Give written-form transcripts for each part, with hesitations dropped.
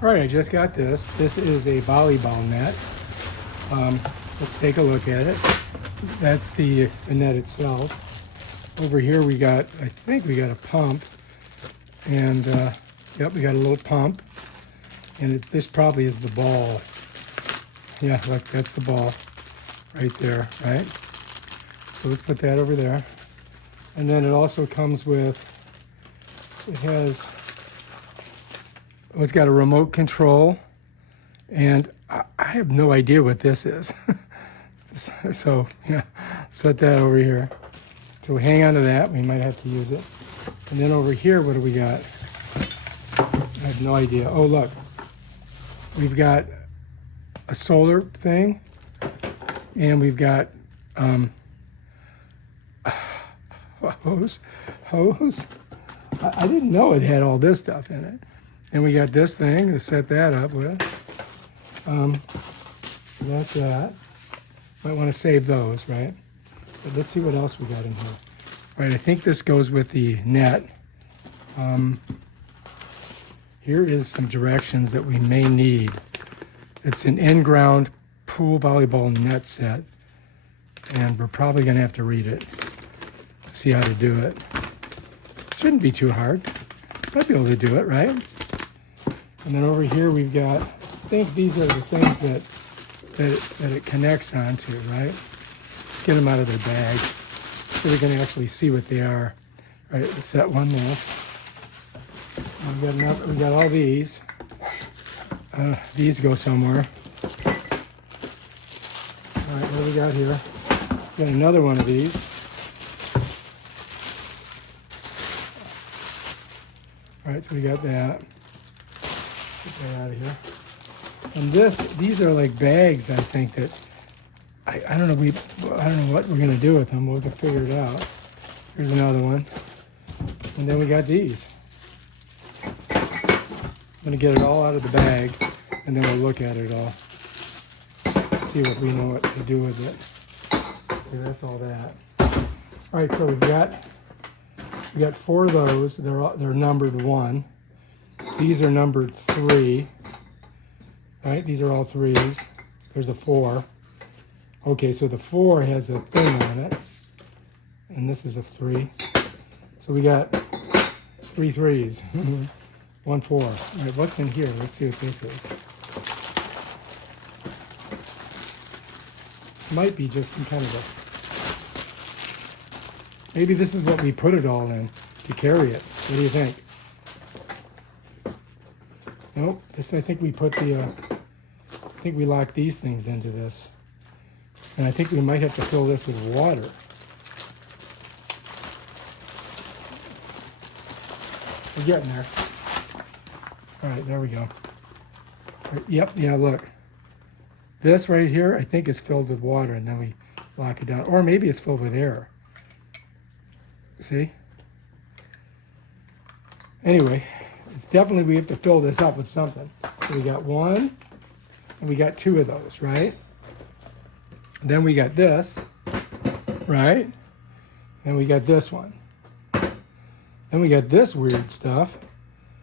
All right, I just got this. This is a volleyball net. Let's take a look at it. That's the net itself. Over here we got, I think we got a pump. And yep, we got a little pump. And this probably is the ball. Yeah, look, that's the ball right there, right? So let's put that over there. And then it also comes with, it's got a remote control, and I have no idea what this is. So yeah, set that over here. So we hang on to that, we might have to use it. And then over here, what do we got? I have no idea. Oh look, we've got a solar thing, and we've got hose. I didn't know it had all this stuff in it. And we got this thing to set that up with. That's that. Might want to save those, right? But let's see what else we got in here. All right, I think this goes with the net. Here is some directions that we may need. It's an in-ground pool volleyball net set, and we're probably going to have to read it, see how to do it. Shouldn't be too hard. Might be able to do it, right? And then over here we've got, I think these are the things that it connects onto, right? Let's get them out of their bag so we can actually see what they are. All right, let's set one there. We got all these. These go somewhere. All right, what do we got here? We got another one of these. All right, so we got that. Get that out of here. And these are like bags, I think, that I don't know. I don't know what we're gonna do with them. We'll have to figure it out. Here's another one, and then we got these. I'm gonna get it all out of the bag, and then we'll look at it all, see what we know what to do with it. Okay, that's all that. All right, so we got 4 of those. They're numbered 1. These are numbered 3. Right, these are all 3s. There's a 4. Okay, so the 4 has a thing on it, and this is a 3. So we got 3 3s. 1 4. All right, what's in here? Let's see what this is. This might be just some kind of a... Maybe this is what we put it all in to carry it. What do you think? Nope. This, I think we put the... I think we lock these things into this. And I think we might have to fill this with water. We're getting there. All right, there we go. Yep, yeah, look. This right here, I think is filled with water, and then we lock it down. Or maybe it's filled with air. See? Anyway, it's definitely, we have to fill this up with something. So we got 1, and we got 2 of those, right? And then we got this, right? Then we got this one. Then we got this weird stuff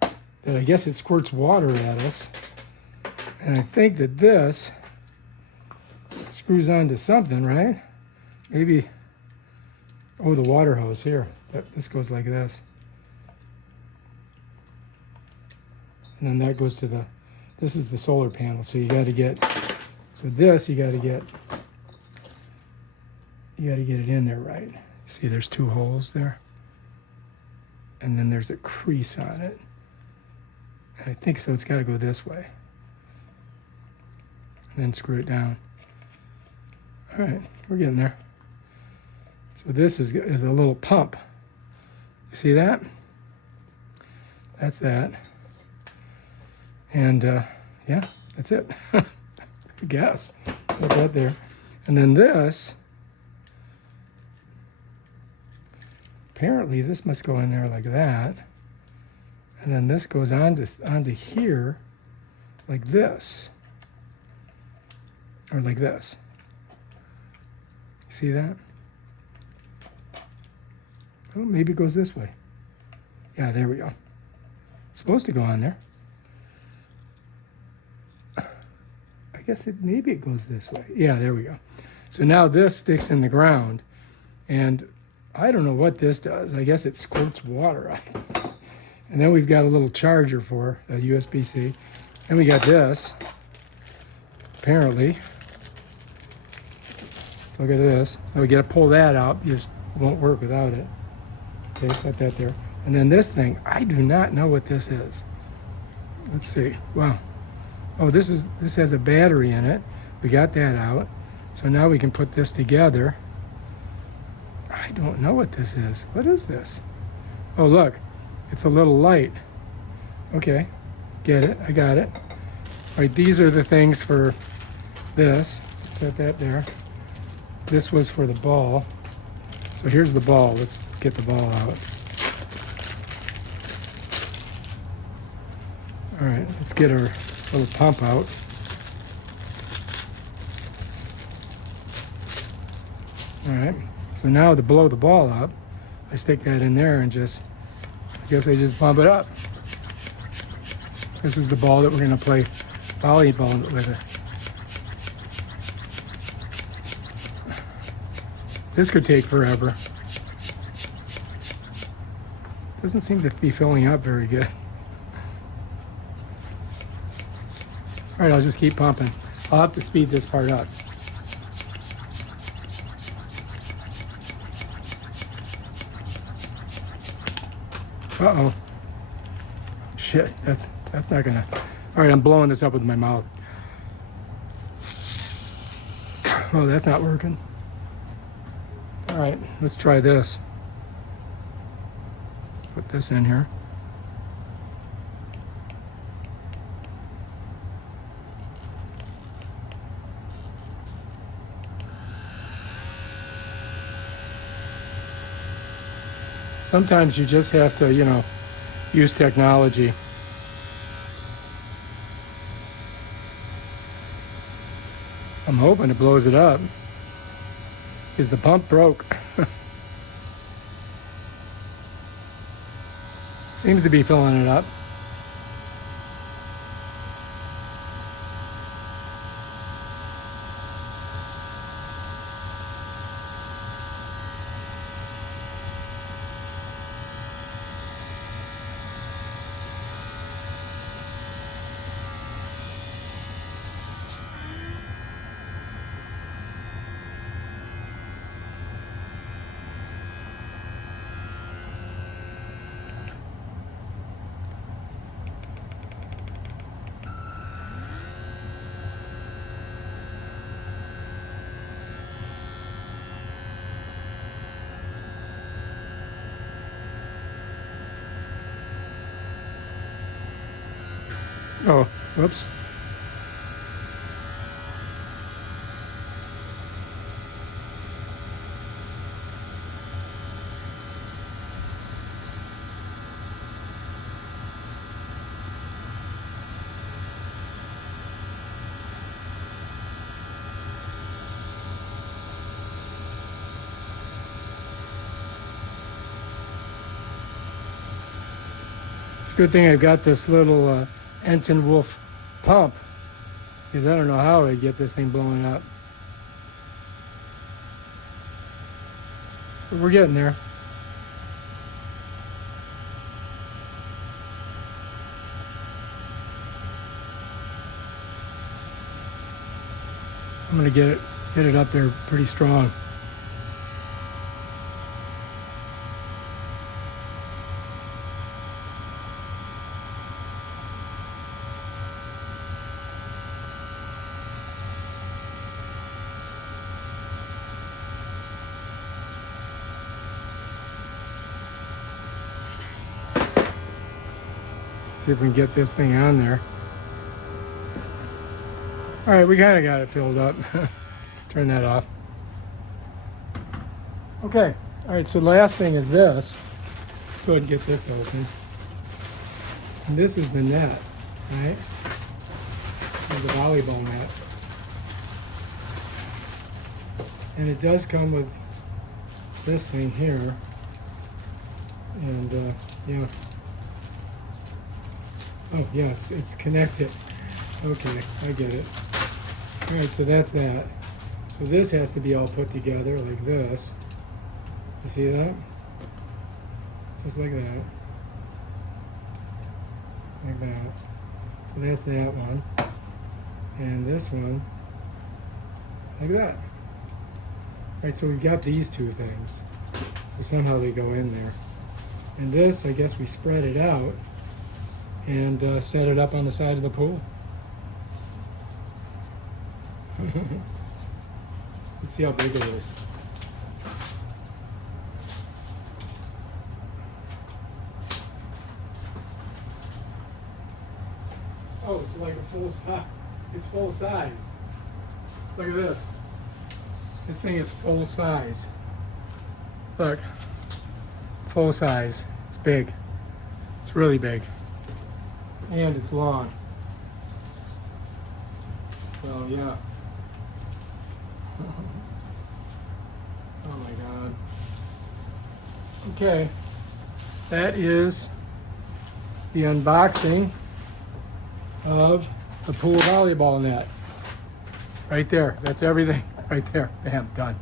that I guess it squirts water at us. And I think that this screws onto something, right? Maybe, oh, the water hose here. This goes like this. And then that goes to the, this is the solar panel. So you got to get, so this you got to get it in there, right? See, there's 2 holes there. And then there's a crease on it. And I think so it's got to go this way. And then screw it down. All right, we're getting there. So this is a little pump. You see that? That's that. And yeah, that's it. I guess. Set that there. And then this, apparently this must go in there like that. And then this goes onto here like this. Or like this. See that? Oh, maybe it goes this way. Yeah, there we go. It's supposed to go on there. I guess maybe it goes this way. Yeah, there we go. So now this sticks in the ground, and I don't know what this does. I guess it squirts water out. And then we've got a little charger for a USB-C. Then we got this, apparently. So look at this. Now we got to pull that out. It just won't work without it. Okay, set that there. And then this thing, I do not know what this is. Let's see. Wow. Oh, this has a battery in it. We got that out. So now we can put this together. I don't know what this is. What is this? Oh, look. It's a little light. Okay. Get it. I got it. All right, these are the things for this. Set that there. This was for the ball. So here's the ball. Let's get the ball out. All right, let's get our little pump out. All right, so now to blow the ball up, I stick that in there and just, I guess I just pump it up. This is the ball that we're gonna play volleyball with it. This could take forever. Doesn't seem to be filling up very good. All right, I'll just keep pumping. I'll have to speed this part up. Uh-oh. Shit, that's not gonna... All right, I'm blowing this up with my mouth. Oh, that's not working. All right, let's try this. Put this in here. Sometimes you just have to, you know, use technology. I'm hoping it blows it up, because the pump broke. Seems to be filling it up. Oh, whoops. It's a good thing I've got this little Ensign Wolf pump, because I don't know how I'd get this thing blowing up. But we're getting there. I'm gonna get it up there pretty strong. See if we can get this thing on there. All right, we kind of got it filled up. Turn that off. Okay, all right, so the last thing is this. Let's go ahead and get this open. And this is the net, right? This is the volleyball net. And it does come with this thing here. And yeah. Oh yeah, it's connected. Okay, I get it. All right, so that's that. So this has to be all put together like this. You see that? Just like that. Like that. So that's that one. And this one, like that. All right, so we've got these two things. So somehow they go in there. And this, I guess we spread it out and set it up on the side of the pool. Let's see how big it is. Oh, it's like a full size. It's full size. Look at this. This thing is full size. Look. Full size. It's big. It's really big. And it's long. So, yeah. Oh my God. Okay. That is the unboxing of the pool volleyball net. Right there. That's everything. Right there. Bam. Done.